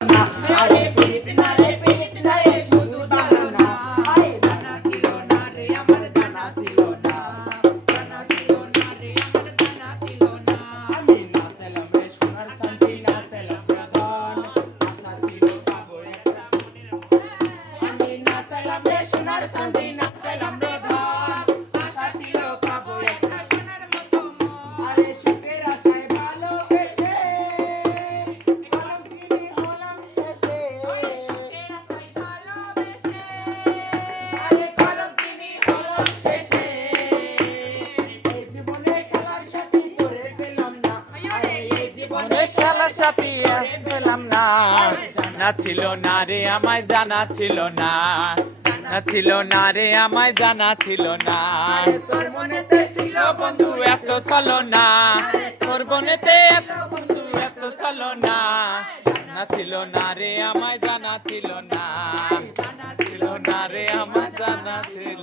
না আরে পিরিত না রে শুধু বাহানা আরে জানা ছিল না রে আমার জানা ছিল না জানা ছিল না রে আমার জানা ছিল না আমি নাচলাম রে সোনার চাঁদি নাচলাম প্রধান আশা ছিল পাবো একটা মনের আমি নাচলাম রে সোনার চাঁদি নাচলাম প্রধান আশা ছিল পাবো একটা সোনার মতো মন আরে সুখের আশায় ভালোবেসে কলঙ্কিনী হলাম শেষে আরে সুখের আশায় ভালোবেসে আরে কলঙ্কিনী হলাম শেষে এই জীবনে খেলার সাথী তোরে পেলাম না আরে এই জীবনে খেলার সাথী পেলাম না না ছিল না রে আমায় জানা ছিল না না ছিল না রে আমায় জানা ছিল না তোর মনেতে ছিল বন্ধু এত চলো না তোর বনেতে এত বন্ধু এত চলো না না ছিল না রে আমায় জানা ছিল না জানা ছিল না রে আমায় জানা ছিল